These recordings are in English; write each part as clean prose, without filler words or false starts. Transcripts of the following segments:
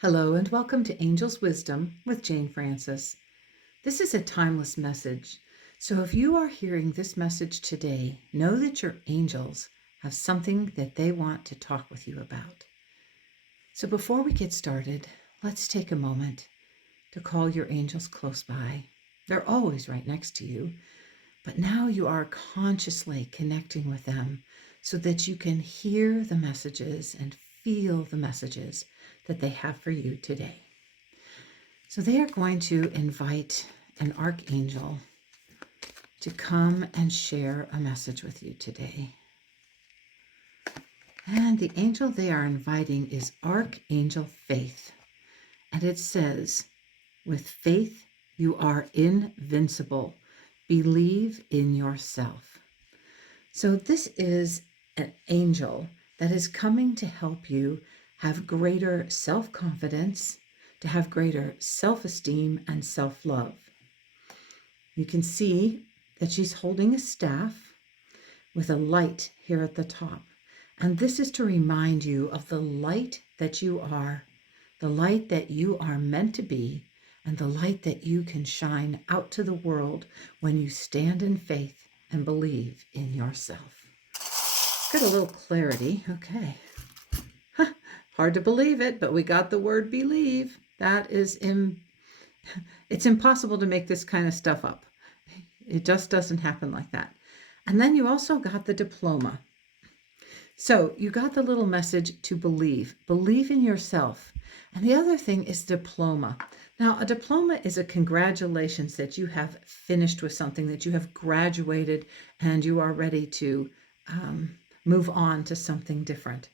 Hello and welcome to Angel's Wisdom with Jane Francis. This is a timeless message. So if you are hearing this message today, know that your angels have something that they want to talk with you about. So before we get started, let's take a moment to call your angels close by. They're always right next to you, but now you are consciously connecting with them so that you can hear the messages and feel the messages that they have for you today. So they are going to invite an archangel to come and share a message with you today. And the angel they are inviting is Archangel Faith. And it says, with faith you are invincible. Believe in yourself. So this is an angel that is coming to help you have greater self-confidence, to have greater self-esteem and self-love. You can see that she's holding a staff with a light here at the top. And this is to remind you of the light that you are meant to be, and the light that you can shine out to the world when you stand in faith and believe in yourself. Got a little clarity. Okay. Hard to believe it, but we got the word believe. That is, it's impossible to make this kind of stuff up. It just doesn't happen like that. And then you also got the diploma. So you got the little message to believe in yourself. And the other thing is diploma. Now, a diploma is a congratulations that you have finished with something, that you have graduated and you are ready to move on to something different.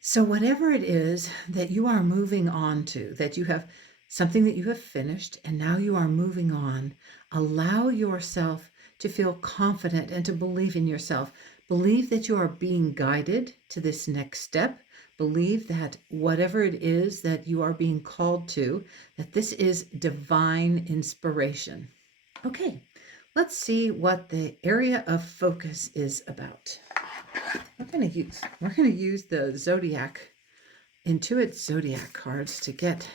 So whatever it is that you are moving on to, that you have something that you have finished and now you are moving on, allow yourself to feel confident and to believe in yourself. Believe that you are being guided to this next step. Believe that whatever it is that you are being called to, that this is divine inspiration. Okay, let's see what the area of focus is about. We're going to use the ZODIAC, Intuit ZODIAC cards to get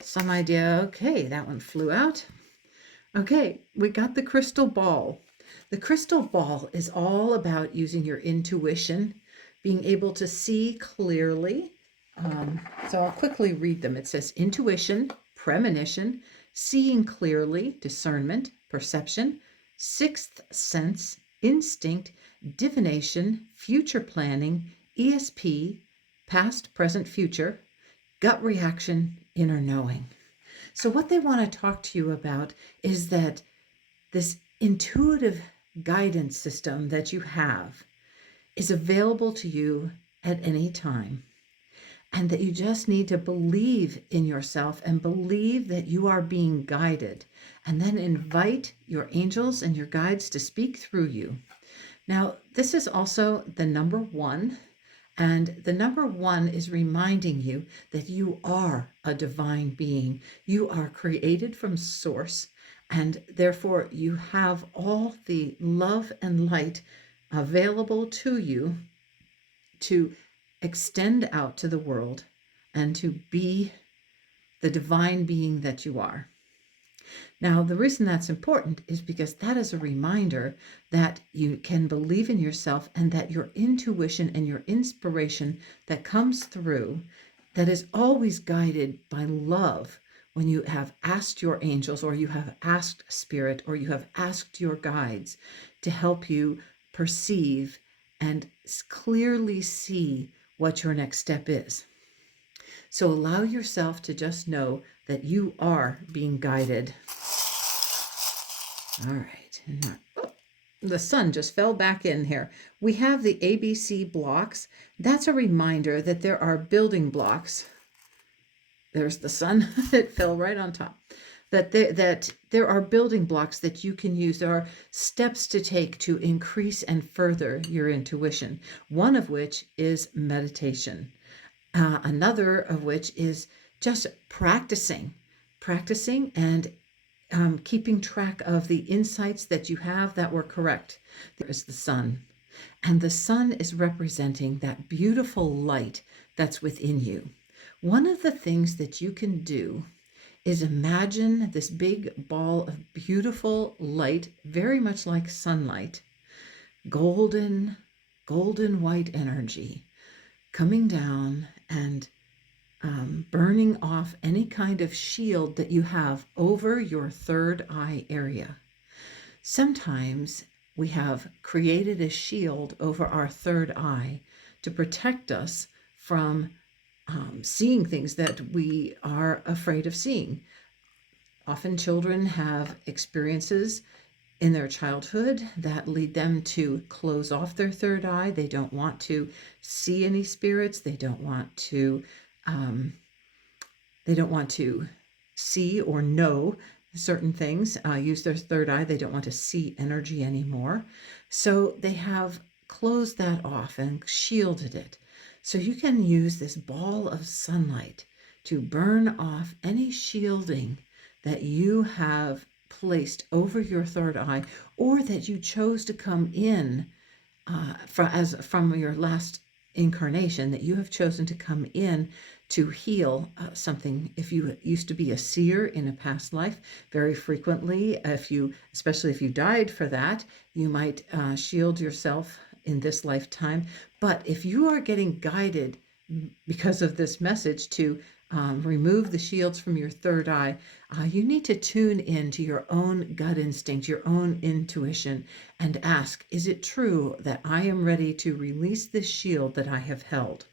some idea. Okay, that one flew out. Okay, we got the crystal ball. The crystal ball is all about using your intuition, being able to see clearly. So I'll quickly read them. It says intuition, premonition, seeing clearly, discernment, perception, sixth sense, instinct, divination, future planning, ESP, past, present, future, gut reaction, inner knowing. So what they want to talk to you about is that this intuitive guidance system that you have is available to you at any time, and that you just need to believe in yourself and believe that you are being guided, and then invite your angels and your guides to speak through you. Now, this is also the number 1, and the number 1 is reminding you that you are a divine being. You are created from source, and therefore you have all the love and light available to you to extend out to the world and to be the divine being that you are. Now, the reason that's important is because that is a reminder that you can believe in yourself, and that your intuition and your inspiration that comes through, that is always guided by love. When you have asked your angels, or you have asked spirit, or you have asked your guides to help you perceive and clearly see what your next step is. So allow yourself to just know that you are being guided. All right. And the sun just fell back in here. We have the ABC blocks. That's a reminder that there are building blocks. There's the sun. It fell right on top. That there are building blocks that you can use. There are steps to take to increase and further your intuition. One of which is meditation. Another of which is just practicing and keeping track of the insights that you have that were correct. There is the sun. And the sun is representing that beautiful light that's within you. One of the things that you can do is imagine this big ball of beautiful light, very much like sunlight, golden, golden white energy coming down and burning off any kind of shield that you have over your third eye area. Sometimes we have created a shield over our third eye to protect us from seeing things that we are afraid of seeing. Often children have experiences in their childhood that lead them to close off their third eye. They don't want to see any spirits. They don't want to see or know certain things, use their third eye. They don't want to see energy anymore. So they have closed that off and shielded it. So you can use this ball of sunlight to burn off any shielding that you have placed over your third eye, or that you chose to come in from your last incarnation, that you have chosen to come in to heal something. If you used to be a seer in a past life, very frequently, especially if you died for that, you might shield yourself in this lifetime. But if you are getting guided because of this message to remove the shields from your third eye, you need to tune in to your own gut instinct, your own intuition, and ask, is it true that I am ready to release this shield that I have held?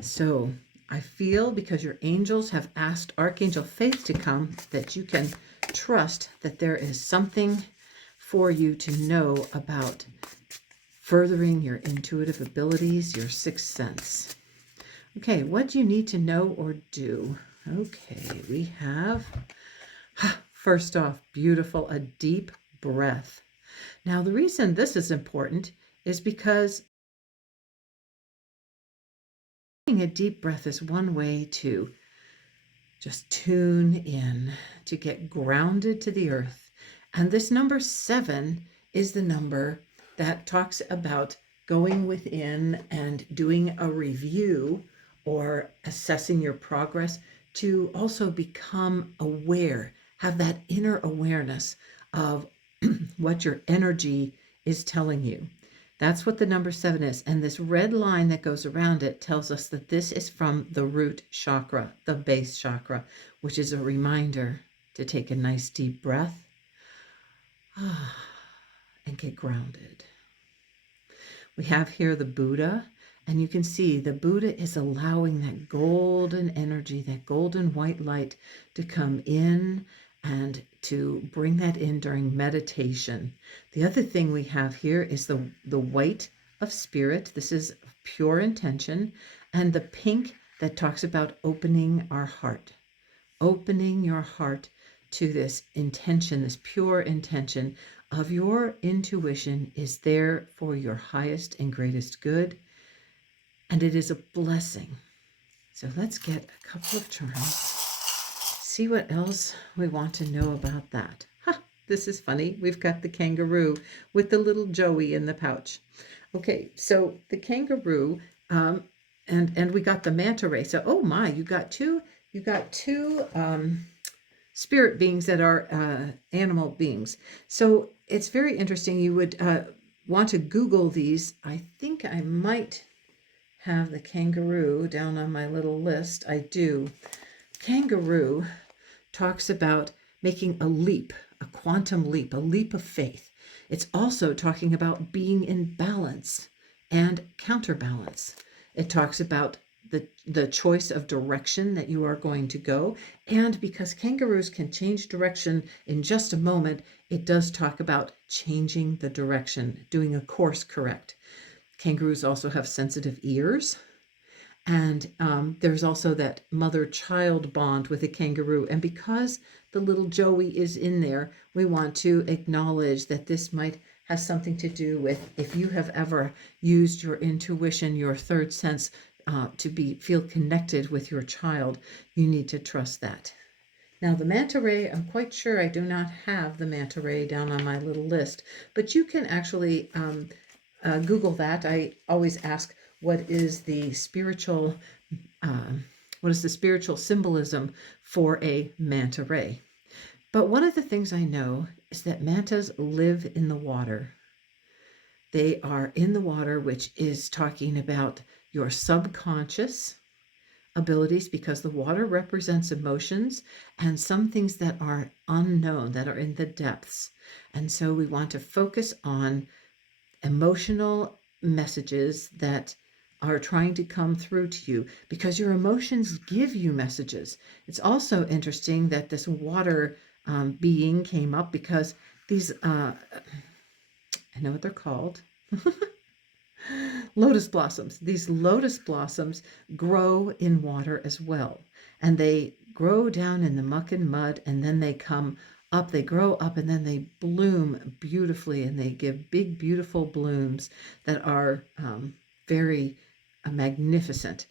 So I feel, because your angels have asked Archangel Faith to come, that you can trust that there is something for you to know about furthering your intuitive abilities, your sixth sense. Okay, what do you need to know or do? Okay, we have, first off, beautiful, a deep breath. Now, the reason this is important is because taking a deep breath is one way to just tune in, to get grounded to the earth. And this number 7 is the number that talks about going within and doing a review or assessing your progress, to also become aware, have that inner awareness of what your energy is telling you. That's what the number 7 is. And this red line that goes around it tells us that this is from the root chakra, the base chakra, which is a reminder to take a nice deep breath and get grounded. We have here the Buddha. And you can see the Buddha is allowing that golden energy, that golden white light to come in and to bring that in during meditation. The other thing we have here is the white of spirit. This is pure intention. And the pink that talks about opening our heart. Opening your heart to this intention, this pure intention of your intuition is there for your highest and greatest good. And it is a blessing. So let's get a couple of charms. See what else we want to know about that. This is funny. We've got the kangaroo with the little Joey in the pouch. Okay, so the kangaroo, and we got the manta ray. So, oh my, you got two spirit beings that are animal beings. So it's very interesting. You would want to Google these. I think I might have the kangaroo down on my little list. I do. Kangaroo talks about making a leap, a quantum leap, a leap of faith. It's also talking about being in balance and counterbalance. It talks about the choice of direction that you are going to go. And because kangaroos can change direction in just a moment, it does talk about changing the direction, doing a course correct. Kangaroos also have sensitive ears, and there's also that mother-child bond with a kangaroo. And because the little Joey is in there, we want to acknowledge that this might have something to do with, if you have ever used your intuition, your third sense, to feel connected with your child, you need to trust that. Now, the manta ray, I'm quite sure I do not have the manta ray down on my little list, but you can actually Google that. I always ask, what is the spiritual what is the spiritual symbolism for a manta ray. But one of the things I know is that mantas live in the water. They are in the water, which is talking about your subconscious abilities, because the water represents emotions and some things that are unknown, that are in the depths. And so we want to focus on emotional messages that are trying to come through to you, because your emotions give you messages. It's also interesting that this water being came up because these, I know what they're called. Lotus blossoms. These lotus blossoms grow in water as well. And they grow down in the muck and mud, and then they come up, they grow up, and then they bloom beautifully, and they give big, beautiful blooms that are very magnificent.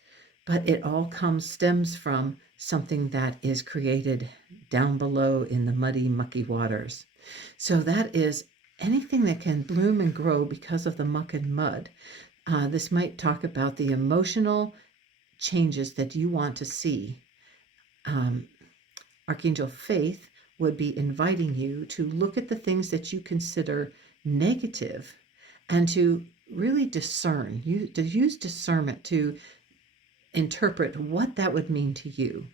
But it all stems from something that is created down below in the muddy, mucky waters. So that is anything that can bloom and grow because of the muck and mud. This might talk about the emotional changes that you want to see. Archangel Faith would be inviting you to look at the things that you consider negative and to really discern, to use discernment to interpret what that would mean to you.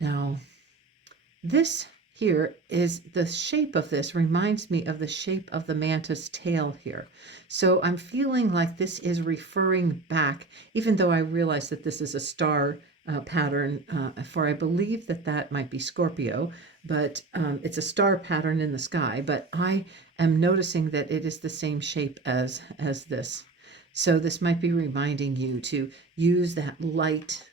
Now, this here is the shape of this reminds me of the shape of the manta's tail here. So I'm feeling like this is referring back, even though I realize that this is a star pattern, for I believe that that might be Scorpio, but it's a star pattern in the sky, but I am noticing that it is the same shape as this. So this might be reminding you to use that light,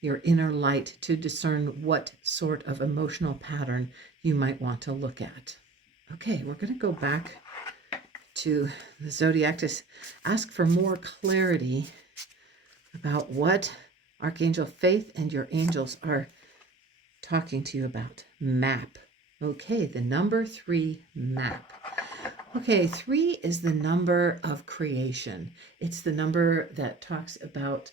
your inner light, to discern what sort of emotional pattern you might want to look at. Okay, we're going to go back to the Zodiac to ask for more clarity about what Archangel Faith and your angels are talking to you about. Map. Okay, the number 3, map. Okay, 3 is the number of creation. It's the number that talks about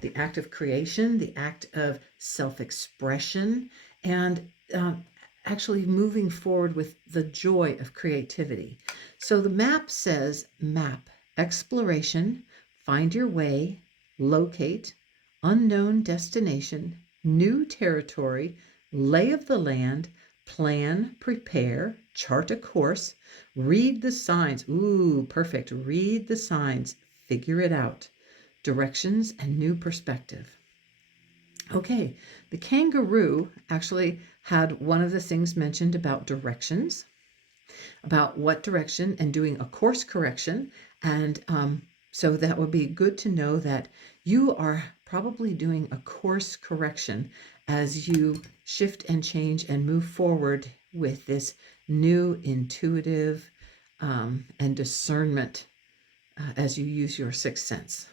the act of creation, the act of self-expression, and actually moving forward with the joy of creativity. So the map says map, exploration, find your way, locate, unknown destination, new territory, lay of the land, plan, prepare, chart a course, read the signs. Ooh, perfect. Read the signs, figure it out. Directions and new perspective. Okay, the kangaroo actually had one of the things mentioned about directions, about what direction, and doing a course correction. And so that would be good to know that you are probably doing a course correction as you shift and change and move forward with this new intuitive and discernment as you use your sixth sense.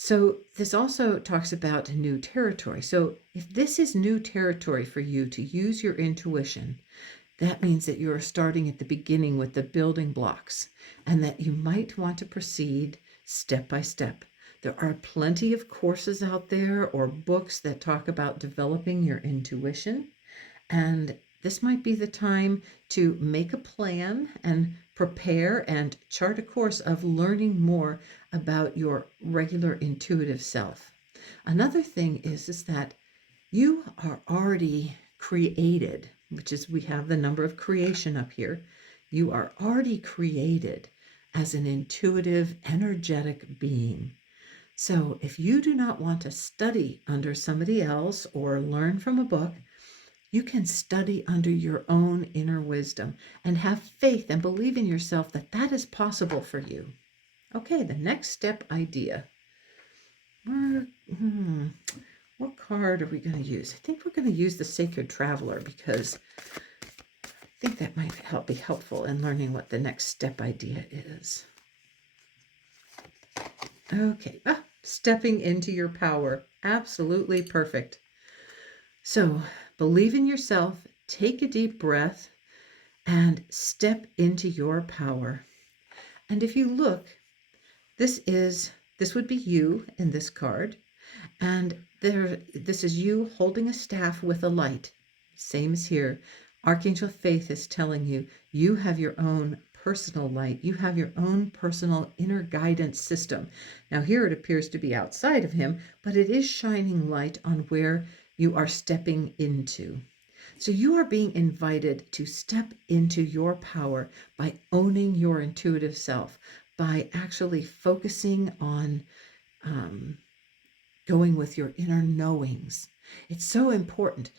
So this also talks about new territory. So if this is new territory for you to use your intuition, that means that you are starting at the beginning with the building blocks, and that you might want to proceed step by step. There are plenty of courses out there or books that talk about developing your intuition, and this might be the time to make a plan and prepare and chart a course of learning more about your regular intuitive self. Another thing is that you are already created, which is, we have the number of creation up here. You are already created as an intuitive, energetic being. So if you do not want to study under somebody else or learn from a book, you can study under your own inner wisdom and have faith and believe in yourself that that is possible for you. Okay, the next step idea. What card are we going to use? I think we're going to use the Sacred Traveler, because I think that might be helpful in learning what the next step idea is. Okay, stepping into your power. Absolutely perfect. So believe in yourself, take a deep breath, and step into your power. And if you look, this would be you in this card. And this is you holding a staff with a light. Same as here. Archangel Faith is telling you, you have your own personal light. You have your own personal inner guidance system. Now here it appears to be outside of him, but it is shining light on where you are stepping into. So you are being invited to step into your power by owning your intuitive self, by actually focusing on going with your inner knowings. It's so important.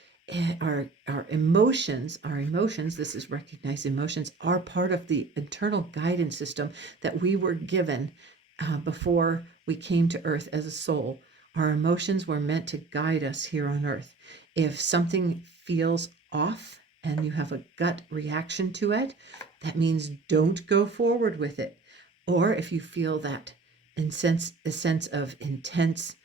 Our emotions, this is recognized emotions, are part of the internal guidance system that we were given before we came to earth as a soul. Our emotions were meant to guide us here on earth. If something feels off and you have a gut reaction to it, that means don't go forward with it. Or if you feel that a sense of intense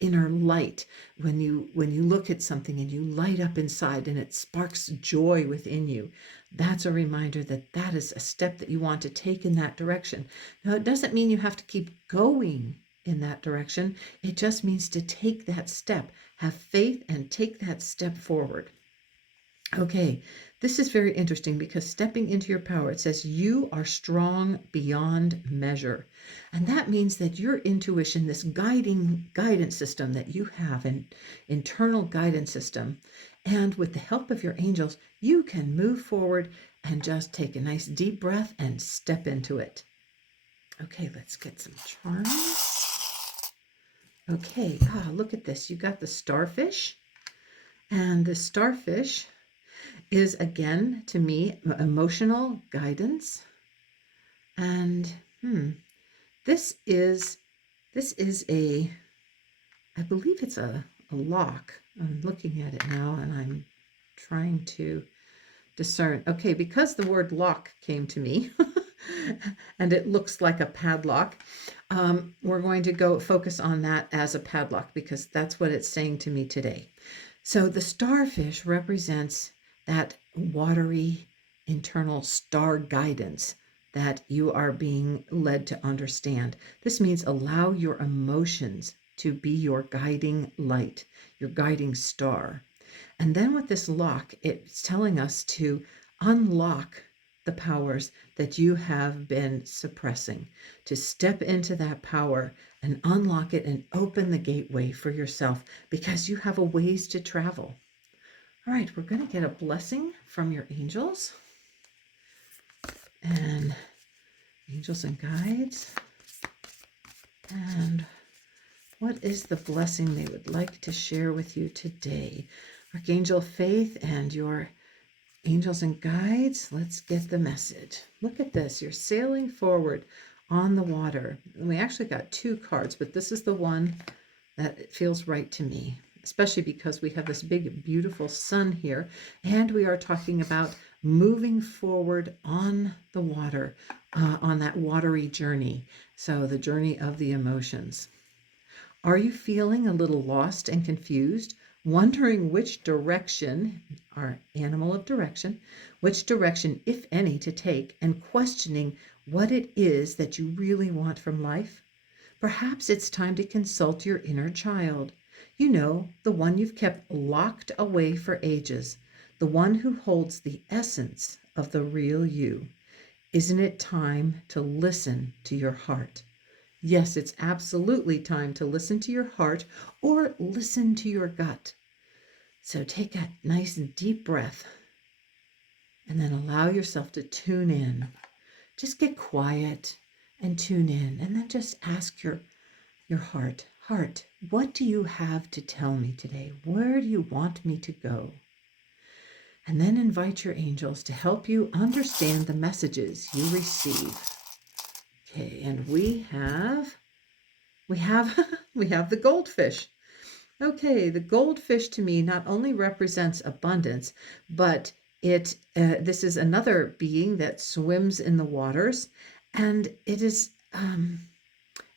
inner light, when you look at something and you light up inside and it sparks joy within you, that's a reminder that that is a step that you want to take in that direction. Now, it doesn't mean you have to keep going in that direction. It just means to take that step, have faith, and take that step forward. Okay, this is very interesting because stepping into your power, it says you are strong beyond measure. And that means that your intuition, this guidance system that you have, an internal guidance system, and with the help of your angels, you can move forward and just take a nice deep breath and step into it. Okay, let's get some charms. Okay, look at this. You got the starfish. And the starfish is, again, to me, emotional guidance. And this is a, I believe it's a lock. I'm looking at it now and I'm trying to discern. Okay, because the word lock came to me and it looks like a padlock, we're going to go focus on that as a padlock because that's what it's saying to me today. So the starfish represents that watery internal star guidance that you are being led to understand. This means allow your emotions to be your guiding light, your guiding star. And then with this lock, it's telling us to unlock the powers that you have been suppressing, to step into that power and unlock it and open the gateway for yourself because you have a ways to travel. All right, we're going to get a blessing from your angels and angels and guides. And what is the blessing they would like to share with you today? Archangel Faith and your angels and guides, let's get the message. Look at this. You're sailing forward on the water. And we actually got two cards, but this is the one that feels right to me, especially because we have this big, beautiful sun here, and we are talking about moving forward on the water, on that watery journey. So the journey of the emotions. Are you feeling a little lost and confused, wondering which direction, our animal of direction, which direction, if any, to take, and questioning what it is that you really want from life? Perhaps it's time to consult your inner child. You know, the one you've kept locked away for ages, the one who holds the essence of the real you. Isn't it time to listen to your heart? Yes, it's absolutely time to listen to your heart or listen to your gut. So take a nice deep breath and then allow yourself to tune in. Just get quiet and tune in, and then just ask your heart, what do you have to tell me today? Where do you want me to go? And then invite your angels to help you understand the messages you receive. Okay, and we have the goldfish. Okay, the goldfish to me not only represents abundance, but this is another being that swims in the waters, and it is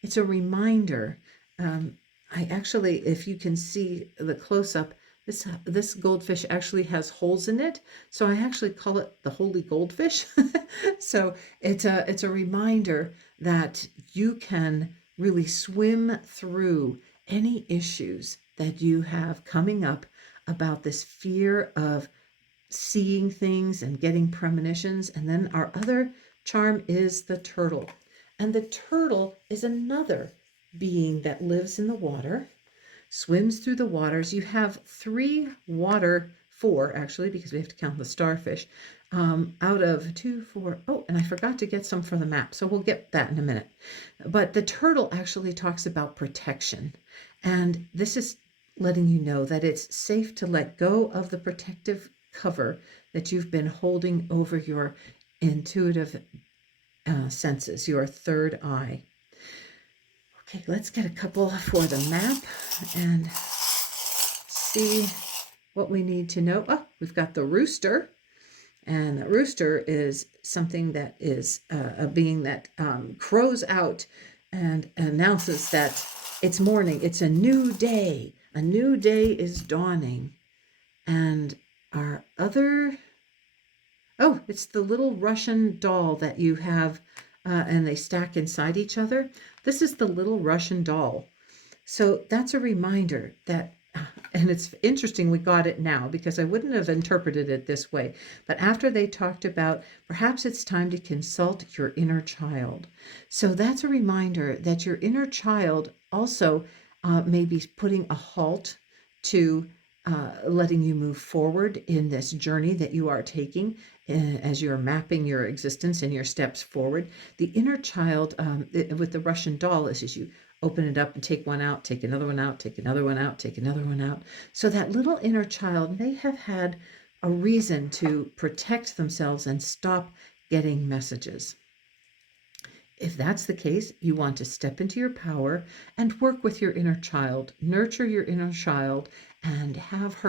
it's a reminder. I actually, if you can see the close-up, this goldfish actually has holes in it, so I actually call it the holy goldfish. So it's a reminder that you can really swim through any issues that you have coming up about this fear of seeing things and getting premonitions. And then our other charm is the turtle. And the turtle is another being that lives in the water, swims through the waters. You have four actually, because we have to count the starfish, out of 2, 4. Oh, and I forgot to get some for the map, so we'll get that in a minute. But the turtle actually talks about protection. And this is letting you know that it's safe to let go of the protective cover that you've been holding over your intuitive senses, your third eye. Okay, let's get a couple for the map and see what we need to know. Oh, we've got the rooster. And the rooster is something that is a being that crows out and announces that it's morning. It's a new day. A new day is dawning. And our other, oh, it's the little Russian doll that you have, and they stack inside each other. This is the little Russian doll. So that's a reminder that, and it's interesting we got it now because I wouldn't have interpreted it this way. But after they talked about perhaps it's time to consult your inner child. So that's a reminder that your inner child also may be putting a halt to letting you move forward in this journey that you are taking as you're mapping your existence and your steps forward. The inner child with the Russian doll is as you open it up and take one out, take another one out, take another one out, take another one out. So that little inner child may have had a reason to protect themselves and stop getting messages. If that's the case, you want to step into your power and work with your inner child, nurture your inner child, and have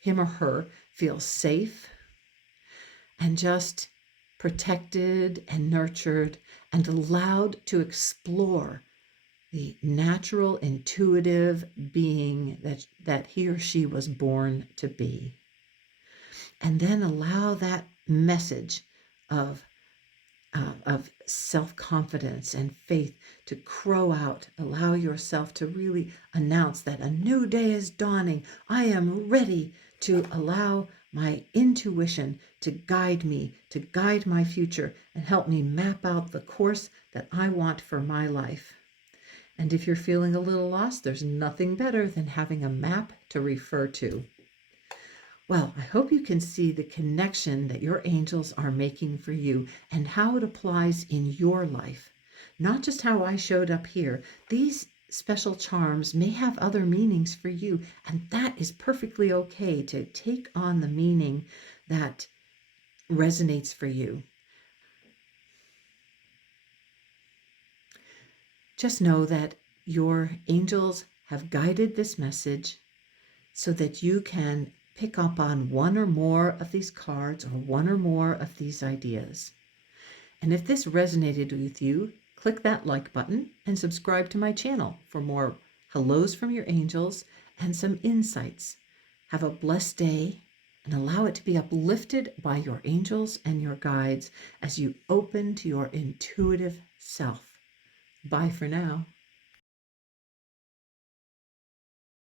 him or her feel safe and just protected and nurtured and allowed to explore the natural, intuitive being that he or she was born to be. And then allow that message of self-confidence and faith to crow out. Allow yourself to really announce that a new day is dawning. I am ready to allow my intuition to guide me, to guide my future, and help me map out the course that I want for my life. And if you're feeling a little lost, there's nothing better than having a map to refer to. Well, I hope you can see the connection that your angels are making for you and how it applies in your life. Not just how I showed up here. These special charms may have other meanings for you, and that is perfectly okay to take on the meaning that resonates for you. Just know that your angels have guided this message so that you can pick up on one or more of these cards or one or more of these ideas. And if this resonated with you, click that like button and subscribe to my channel for more hellos from your angels and some insights. Have a blessed day and allow it to be uplifted by your angels and your guides as you open to your intuitive self. Bye for now.